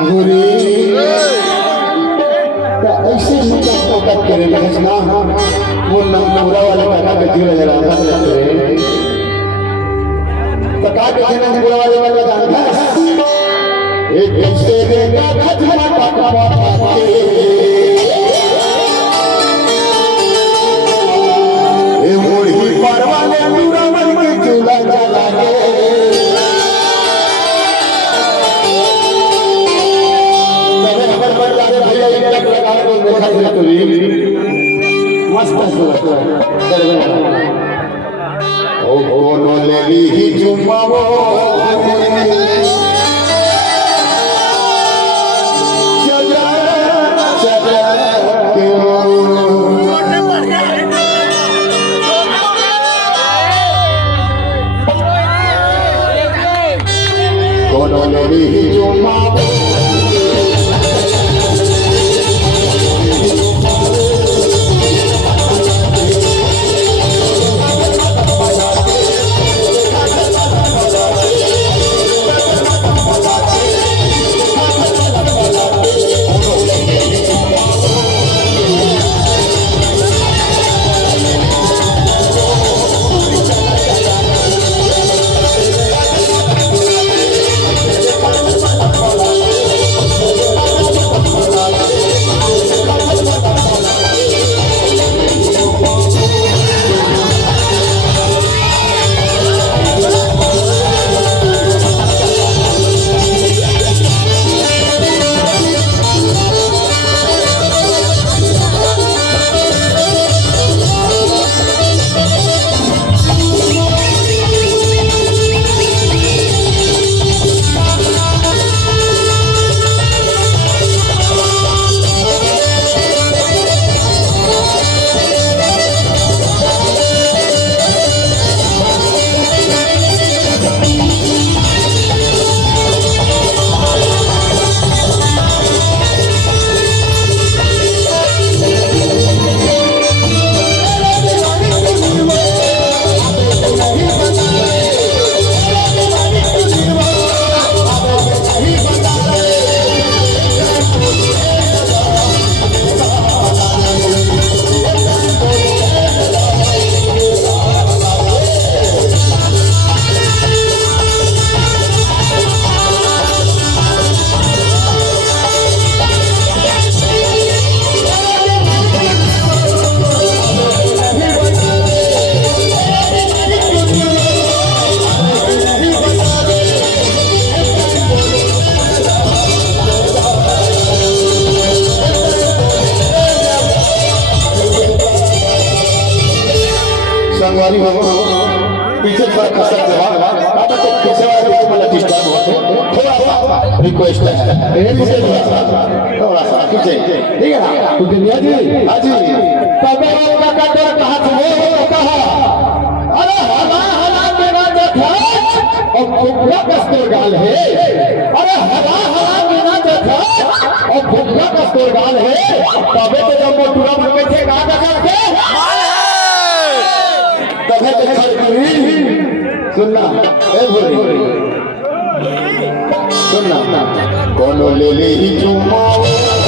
घुरी ऐसे तो कट करे ना वो पूरा वाले का गति नजर आता है तो का के ना पूरा वाले का जानता एक ऐसे देगा खतरा पापा ए मोही परवाने पूरा मन के चूल्हा जला के मस्त ओ कोनो लेली ही जुमावो चला चला के कोनो लेली ही जुमावो संगवारी हो पीछे थोड़ा कसर जवाब आता तो पीछे वाले को मतलब डिस्टर्ब हो थोड़ा सा रिक्वेस्ट है पीछे थोड़ा सा पीछे ठीक है ना तो दुनिया जी हां जी तबे का कटर कहा वो कहा अरे हला हला मेरा देखा और फुकरा कस्तूर गाल है अरे हला हला मेरा देखा और फुकरा कस्तूर गाल है तबे तो जब मोटूरा में बैठे गा करके तबे तो सुनना सुनना कोनो ले ले ही चुमाओ